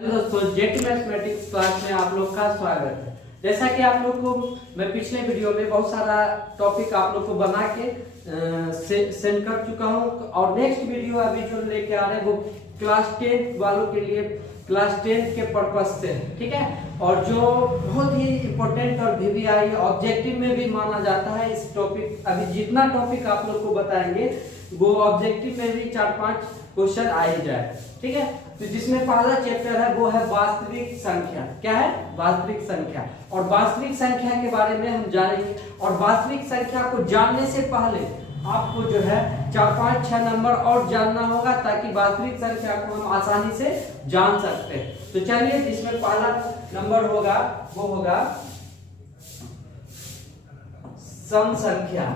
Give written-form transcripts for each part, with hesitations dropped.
Hello दोस्तों, jet mathematics class में आप लोग का स्वागत है। जैसा कि आप लोग को मैं पिछले वीडियो में बहुत सारा टॉपिक आप लोग को बना के सेंड कर चुका हूं और नेक्स्ट वीडियो अभी जो लेके आ रहे हैं वो क्लास 10 वालों के लिए, क्लास 10 के पर्पस से, ठीक है। और जो बहुत ही इम्पोर्टेंट और वीवीआई ऑब्जेक्टिव में भी माना जाता है इस टॉपिक। अभी जितना टॉपिक आप लोग को बताएंगे वो ऑब्जेक्टिव में भी 4-5 क्वेश्चन आ ही जाए, ठीक है। तो जिसमें पहला चैप्टर है वो है वास्तविक संख्या। क्या है? वास्तविक संख्या। और वास्तविक संख्या के बारे में हम जानेंगे। और वास्तविक संख्या को जानने से पहले आपको जो है 4-5-6 नंबर और जानना होगा ताकि वास्तविक संख्या को हम आसानी से जान सकते हैं। तो चलिए, जिसमें पहला नंबर होगा वो होगा सम संख्या।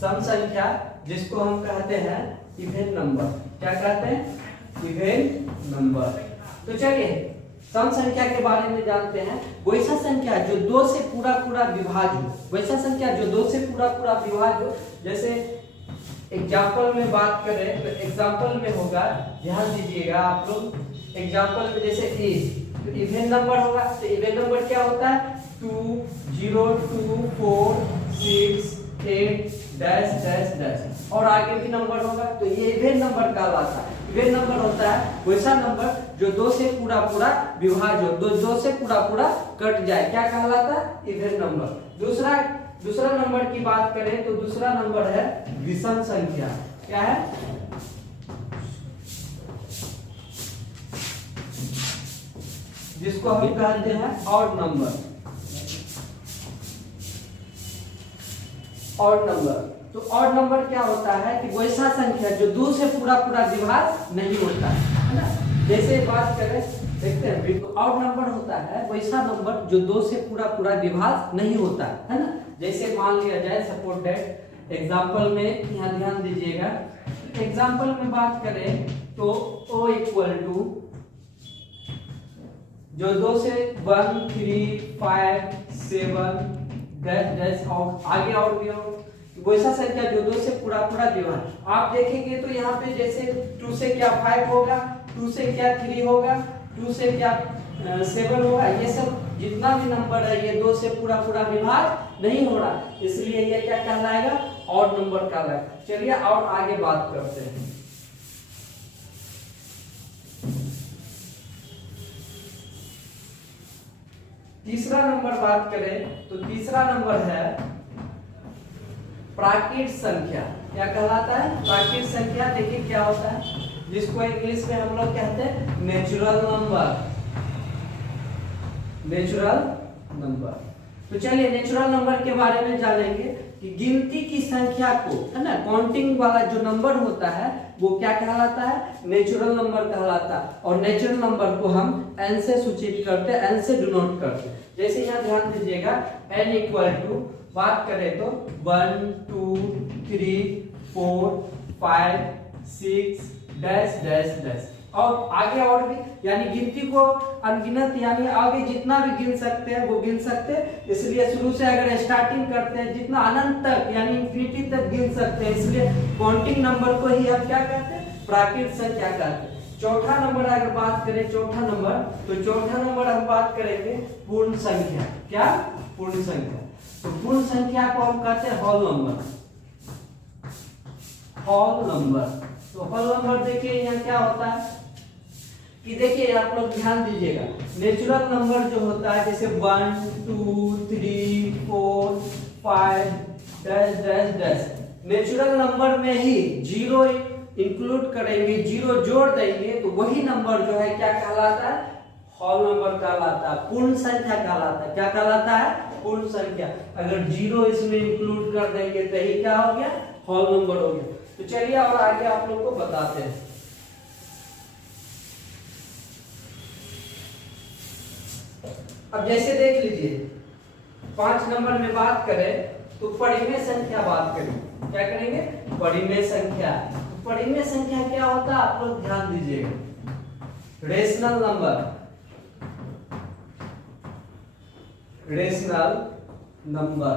सम संख्या जिसको हम कहते हैं इवेन नंबर। क्या कहते हैं? Even number. तो चलिए सम संख्या के बारे में जानते हैं। वैसा संख्या जो 2 से पूरा विभाज्य हो, वैसा संख्या जो 2 से पूरा विभाज्य हो। जैसे एग्जाम्पल में बात करें तो एग्जाम्पल में होगा, ध्यान दीजिएगा आप लोग। एग्जाम्पल में जैसे तो इवेन नंबर होगा। तो इवेन नंबर क्या होता है? 2, 0, 2, 4, 6, 8 डैश डैश डैश और आगे भी नंबर होगा। तो ये इवेन नंबर कहलाता है। इवेन नंबर होता है वैसा नंबर जो 2 से पूरा विभाज्य हो, 2 से पूरा कट जाए। क्या कहलाता है? Even number. दूसरा नंबर की बात करें तो दूसरा नंबर है विषम संख्या। क्या है? जिसको हम कहते हैं ऑड नंबर। Odd number. तो ऑड नंबर क्या होता है कि वैसा संख्या जो 2 से पूरा विभाज्य नहीं होता है ना। जैसे बात करें, देखते हैं, तो ऑड नंबर होता है वैसा नंबर जो 2 से पूरा विभाज्य नहीं होता है ना। जैसे मान लिया जाए, सपोज दैट एग्जांपल में, यहाँ ध्यान दीजिएगा। एग्जांपल में बात करें तो O इक्वल टू जो 2 से 1, 3, 5, 7 डैश डैश और आगे और भी हो, वैसा संख्या जो 2 से पूरा विभाज्य। आप देखेंगे तो यहाँ पे जैसे 2 से क्या 5 होगा, 2 से क्या 3 होगा, 2 से क्या 7 होगा। ये सब जितना भी नंबर है ये 2 से पूरा विभाज्य नहीं हो रहा, इसलिए ये क्या कहलाएगा? ऑड नंबर कहलाएगा। चलिए और आगे बात करते हैं। तीसरा नंबर बात करें तो तीसरा नंबर है प्राकृत संख्या। क्या कहलाता है? प्राकृत संख्या। देखिए क्या होता है, जिसको इंग्लिश में हम लोग कहते हैं नेचुरल नंबर। Natural number. तो चलिए नेचुरल नंबर के बारे में जानेंगे कि गिनती की संख्या को, है ना, काउंटिंग वाला जो नंबर होता है वो क्या कहलाता है? नेचुरल नंबर कहलाता है। और नेचुरल नंबर को हम n से सूचित करते हैं, n से डिनोट करते हैं। जैसे यहाँ ध्यान दीजिएगा, n इक्वल टू बात करें तो 1, 2, 3, 4, 5, 6 डैश डैश डैश और आगे और भी, यानी गिनती को अनगिनत, यानी आगे जितना भी गिन सकते हैं वो गिन सकते हैं। इसलिए शुरू से अगर स्टार्टिंग करते हैं जितना अनंत तक यानी इंफिनिटी तक गिन सकते हैं, इसलिए काउंटिंग नंबर को ही हम क्या कहते हैं? प्राकृत संख्या कहते हैं। चौथा नंबर अगर बात करें, चौथा नंबर हम बात करेंगे पूर्ण संख्या। क्या? पूर्ण संख्या। तो पूर्ण संख्या को हम कहते हैं होल नंबर। Whole number. तो होल नंबर देखिए यहाँ क्या होता है कि देखिए आप लोग ध्यान दीजिएगा, नेचुरल नंबर जो होता है जैसे 1, 2, 3, 4, 5 dash dash dash, natural number में ही 0 इंक्लूड करेंगे, 0 जोड़ देंगे तो वही नंबर जो है क्या कहलाता है? होल नंबर कहलाता है, पूर्ण संख्या कहलाता है। क्या कहलाता है? पूर्ण संख्या। अगर 0 इसमें इंक्लूड कर देंगे तो ही क्या हो गया? होल नंबर हो गया। तो चलिए और आगे आप लोग को बताते हैं। अब जैसे देख लीजिए, 5 नंबर में बात करें तो परिमेय संख्या बात करें। क्या करेंगे? परिमेय संख्या। तो परिमेय संख्या क्या होता है आप लोग ध्यान दीजिएगा। Rational number. Rational number.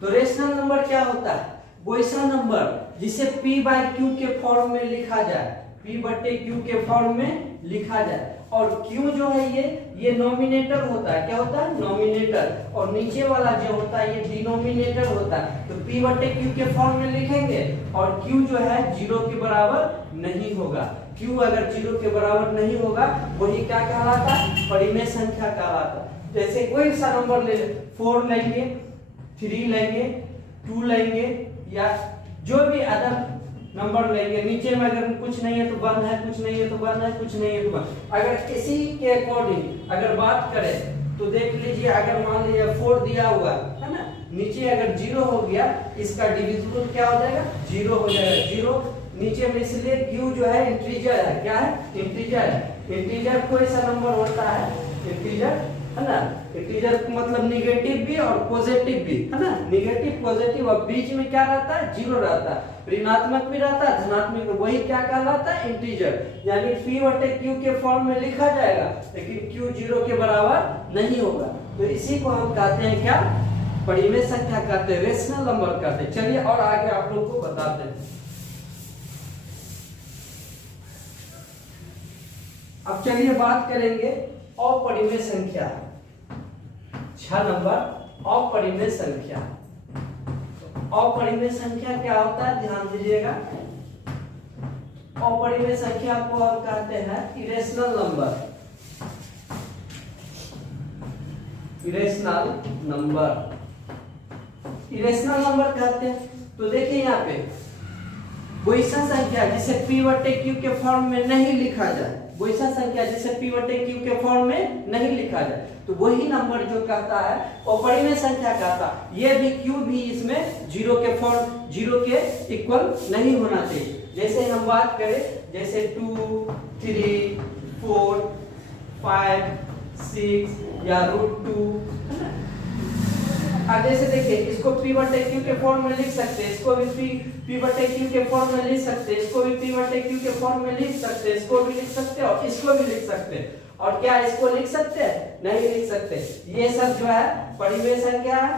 तो रेशनल नंबर क्या होता है? वैसा नंबर जिसे p/q के फॉर्म में लिखा जाए। P बटे Q के फॉर्म में लिखा जाए। और Q जो है ये नॉमिनेटर होता है। क्या होता है? नॉमिनेटर। और नीचे वाला जो होता है ये डिनोमिनेटर होता है। तो P बटे Q के फॉर्म में लिखेंगे और Q जो है 0 के बराबर नहीं होगा। Q अगर 0 के बराबर नहीं होगा वही क्या कहलाता है? परिमेय संख्या कहलाता है। जैसे कोई सा नंबर ले, 4 लेंगे, 3 लेंगे, 2 लेंगे, या जो भी अदर नंबर लेंगे, नीचे में अगर कुछ नहीं है तो 1 है, कुछ नहीं है तो 1 है, कुछ नहीं है तो 1। अगर इसी के अकॉर्डिंग अगर बात करें तो देख लीजिए, अगर मान लीजिए 4 दिया हुआ है ना, नीचे अगर 0 हो गया, इसका डिविजिबल क्या हो जाएगा? 0 हो जाएगा। 0 नीचे में, इसलिए Q जो है इंटीजर है। क्या है? इंटीजर है। इंटीजर कोई सा नंबर होता है, इंटीजर है ना। इंटीजर मतलब निगेटिव भी और पॉजिटिव भी है ना। निगेटिव, पॉजिटिव और बीच में क्या रहता है? 0 रहता है। ऋणात्मक भी रहता है, धनात्मक भी। वही क्या कहलाता है? इंटीजर। यानी P बटे Q के फॉर्म में लिखा जाएगा, लेकिन Q 0 के बराबर नहीं होगा। तो इसी को हम कहते हैं क्या? परिमेय संख्या कहते हैं, रेशनल नंबर कहते हैं। चलिए और आगे आप लोग को बताते हैं। अब चलिए बात करेंगे अपरिमेय संख्या। 6 नंबर अपरिमेय संख्या। अपरिमेय संख्या क्या होता है? ध्यान दीजिएगा। अपरिमेय संख्या को हम कहते हैं irrational number. Irrational number, irrational number कहते हैं। तो देखिए यहाँ पे वैसा संख्या जिसे P बटे Q के फॉर्म में नहीं लिखा जाए, वैसा संख्या जिसे P बटे Q के फॉर्म में नहीं लिखा जाए, तो वही नंबर जो कहता है अपरिमेय संख्या कहता। ये भी Q भी इसमें 0 के फॉर्म, 0 के इक्वल नहीं होना चाहिए। जैसे हम बात करें, जैसे 2, 3, 4, 5, 6 या √2 है ना। अब जैसे देखिए, इसको P बटे Q के फॉर्म में लिख सकते हैं, इसको भी P बटे Q के फॉर्म में लिख सकते हैं, इसको भी P बटे Q के फॉर्म में लिख सकते हैं, इसको भी लिख सकते हैं और इसको भी लिख सकते हैं। और क्या इसको लिख सकते हैं? नहीं लिख सकते। ये सब जो है परिमेय संख्या है,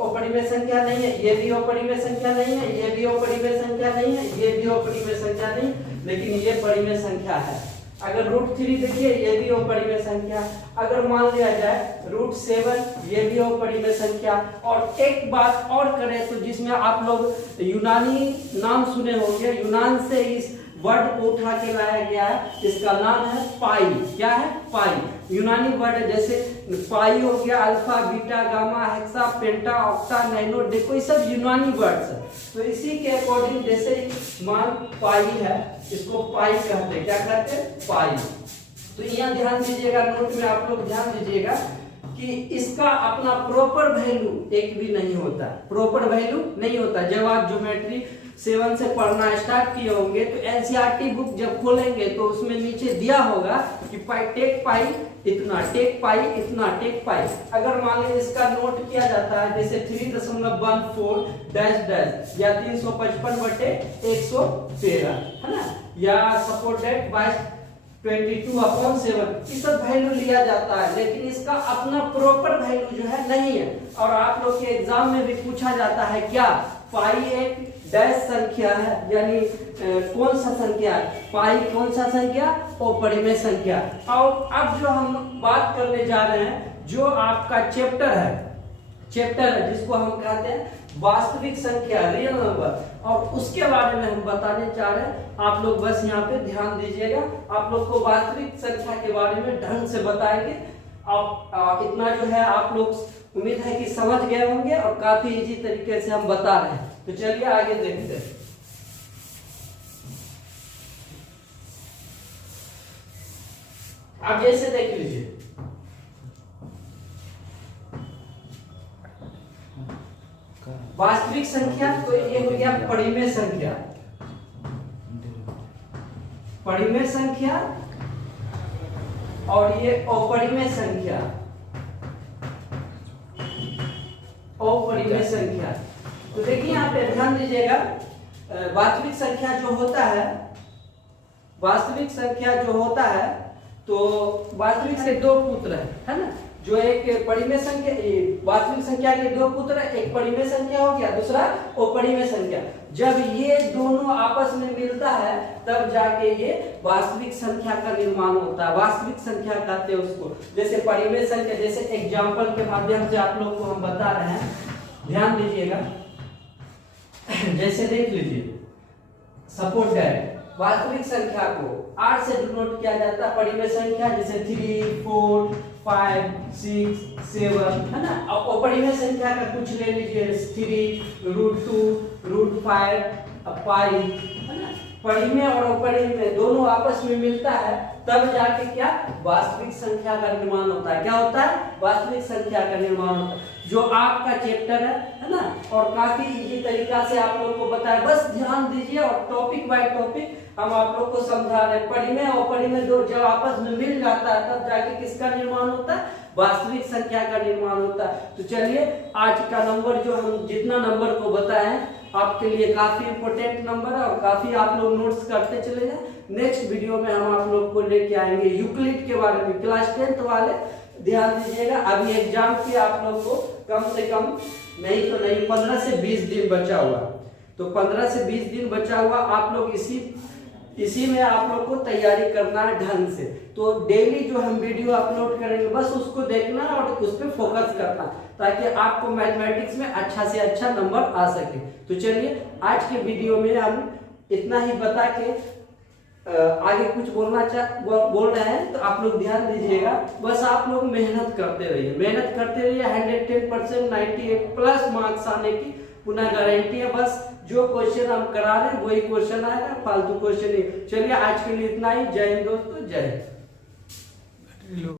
अपरिमेय संख्या नहीं है। ये भी अपरिमेय संख्या नहीं है, ये भी अपरिमेय संख्या नहीं है, ये भी अपरिमेय संख्या नहीं, लेकिन ये परिमेय संख्या है। अगर √3 देखिए, ये भी अपरिमेय संख्या। अगर मान लिया जाए √7, ये भी अपरिमेय संख्या। और एक बात और करें तो जिसमें आप लोग यूनानी नाम सुने होंगे, यूनान से इस वर्ड को उठा के लाया गया है। इसका नाम है पाई। क्या है? पाई। यूनानी वर्ड है, जैसे पाई हो गया, अल्फा, बीटा, गामा, हेक्सा, पेंटा, ऑक्टा, नैनो, डेको, ये सब यूनानी वर्ड्स है। तो इसी के अकॉर्डिंग जैसे मान पाई है, इसको पाई कहते हैं। क्या कहते हैं? पाई। तो यहाँ ध्यान दीजिएगा, नोट में आप लोग ध्यान दीजिएगा कि इसका अपना प्रॉपर वैल्यू एक भी नहीं होता। प्रॉपर वैल्यू नहीं होता। जब आप ज्योमेट्री 7 से पढ़ना स्टार्ट किए होंगे तो एनसीईआरटी बुक जब खोलेंगे तो उसमें नीचे दिया होगा कि टेक पाई इतना, टेक पाई इतना, टेक पाई। अगर मान लीजिए इसका नोट किया जाता है, जैसे 3.14 डैश डैश या 355/113 है ना, या सपोर्टेड बाय 22/7, ये सब वैल्यू लिया जाता है, लेकिन इसका अपना प्रॉपर वैल्यू जो है नहीं है। और आप लोग के एग्जाम में भी पूछा जाता है क्या? पाई एक डैश संख्या है, यानी कौन सा संख्या है? पाई कौन सा संख्या? अपरिमेय संख्या। और अब जो हम बात करने जा रहे हैं, जो आपका चैप्टर है जिसको हम कहते हैं वास्तविक संख्या, रियल नंबर, और उसके बारे में हम बताने चाह रहे हैं। आप लोग बस यहाँ पे ध्यान दीजिएगा। आप लोग को वास्तविक संख्या के बारे में ढंग से बताएंगे। आप इतना जो है आप लोग उम्मीद है कि समझ गए होंगे और काफी इजी तरीके से हम बता रहे हैं। तो चलिए आगे देखते हैं। आप जैसे देख लीजिए, वास्तविक संख्या तो ये हो गया परिमेय संख्या। परिमेय संख्या और ये अपरिमेय संख्या। अपरिमेय संख्या, तो देखिए यहाँ पे ध्यान दीजिएगा, वास्तविक संख्या जो होता है, वास्तविक संख्या जो होता है, तो वास्तविक से दो पुत्र है ना, जो एक परिमेय संख्या, वास्तविक संख्या के दो पुत्र, एक परिमेय संख्या हो गया, दूसरा अपरिमेय संख्या। जब ये दोनों आपस में मिलता है तब जाके ये वास्तविक संख्या का निर्माण होता है। वास्तविक संख्या कहते हैं उसको। जैसे परिमेय संख्या, जैसे एग्जाम्पल के माध्यम से आप लोग को हम बता रहे हैं, ध्यान दीजिएगा। जैसे देख लीजिए, सपोज दैट वास्तविक संख्या को 8 से डिनोट किया जाता है। परिमेय संख्या जैसे 3, 4, 5, 6, 7 है ना। अब अपरिमेय संख्या का कुछ ले लीजिए, 3, √2, √5, पाई है ना। परिमेय और अपरिमेय दोनों आपस में मिलता है तब जाके क्या वास्तविक संख्या का निर्माण होता है। क्या होता है? वास्तविक संख्या का निर्माण होता है। जो आपका चैप्टर है ना, और काफी इजी तरीका से आप लोग को बताया, बस ध्यान दीजिए और टॉपिक बाय टॉपिक हम आप लोग को समझा रहे हैं। परिमेय और अपरिमेय दो जब आपस में मिल जाता है तब जाके किसका निर्माण होता है? वास्तविक संख्या का निर्माण होता है। तो चलिए आज का नंबर जो हम जितना नंबर को बताए हैं आपके लिए काफी इंपोर्टेंट नंबर है और काफी आप लोग नोट्स करते चले जाए। नेक्स्ट वीडियो में हम आप लोग को लेके आएंगे यूक्लिड के बारे में, क्लास 10th वाले ध्यान दीजिएगा। अभी एग्जाम के आप लोग को कम से कम नहीं तो नहीं 15 से 20 दिन बचा हुआ, तो 15 से 20 दिन बचा हुआ। आप लोग इसी में आप लोग को तैयारी करना है ढंग से। तो डेली जो हम वीडियो अपलोड करेंगे बस उसको देखना और उस पर फोकस करना ताकि आपको मैथमेटिक्स में अच्छा से अच्छा नंबर आ सके। तो चलिए आज के वीडियो में हम इतना ही बता के आगे कुछ बोल रहे हैं तो आप लोग ध्यान दीजिएगा। बस आप लोग मेहनत करते रहिए, 110%, 98+ मार्क्स आने की पुनः गारंटी है। बस जो क्वेश्चन हम करा रहे हैं वही क्वेश्चन आएगा, फालतू क्वेश्चन नहीं। चलिए आज के लिए इतना ही। जय हिंद दोस्तों, जय हिंद।